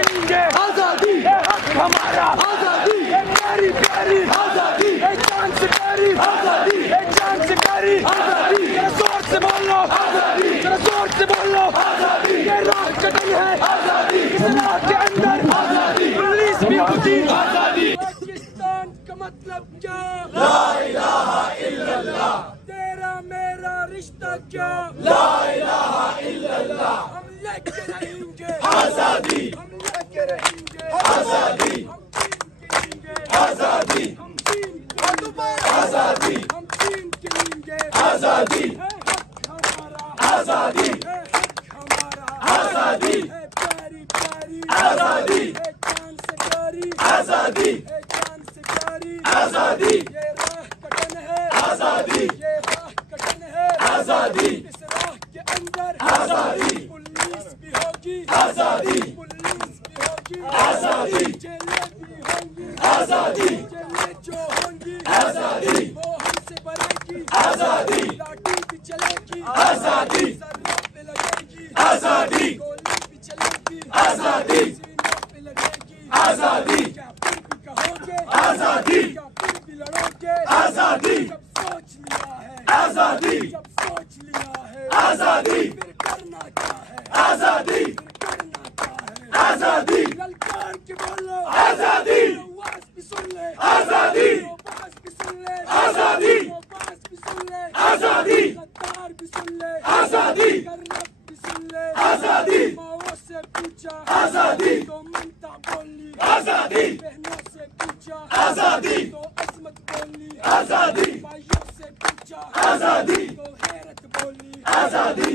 आजादी हमारा, आजादी प्यारी प्यारी, आजादी जान से प्यारी, आजादी जान से प्यारी, आजादी जोर से बोलो, आजादी जोर से बोलो, आजादी ये राह कदम है, आजादी इस राह के अंदर आजादी पुलिस भी होती, आजादी पाकिस्तान का मतलब क्या? ला इलाहा इल्लल्लाह। तेरा मेरा रिश्ता क्या? ला इलाहा इल्लल्लाह। हम लेके रहेंगे आजादी, हम लेके रहेंगे आजादी, हम आजादी, हम आजादी, हम चीन के लेंगे आजादी, हमारा आजादी, हमारा आजादी, प्यारी प्यारी आजादी, जान से प्यारी आजादी, जान से प्यारी आजादी, ये राह कटन है आजादी, ये राह कटन है आजादी, इस राह के अंदर आजादी पुलिस भी होगी आजादी, पुलिस भी होगी आजादी, जेलें भी होंगी आजादी, जेलें जो होंगी आजादी, वो हमसे बनेगी आजादी, लाठी भी चलेगी आजादी, सरहद पे लगेगी आजादी, गोली भी चलेगी आजादी, सीनों पे लगेगी आजादी, क्या फिर भी कहोगे आजादी, क्या फिर भी लड़ोगे आजादी, जब सोच लिया है आजादी, जब सोच लिया है आजादी, फिर करना क्या है आजादी, फिर करना क्या है आजादी, ललकार के बोलो आजादी, आवाज भी सुन ले आजादी, आवाज भी सुन ले आजादी, आवाज भी सुन ले आजादी, गद्दार भी सुन ले आजादी, कर्रब भी सुन ले आजादी, माओ से पूछा आजादी, तो ममता बोली आजादी, बहनों से पूछा आजादी, तो असमत बोली आजादी, भाइयों से पूछा आजादी, तो हैरत बोली आजादी।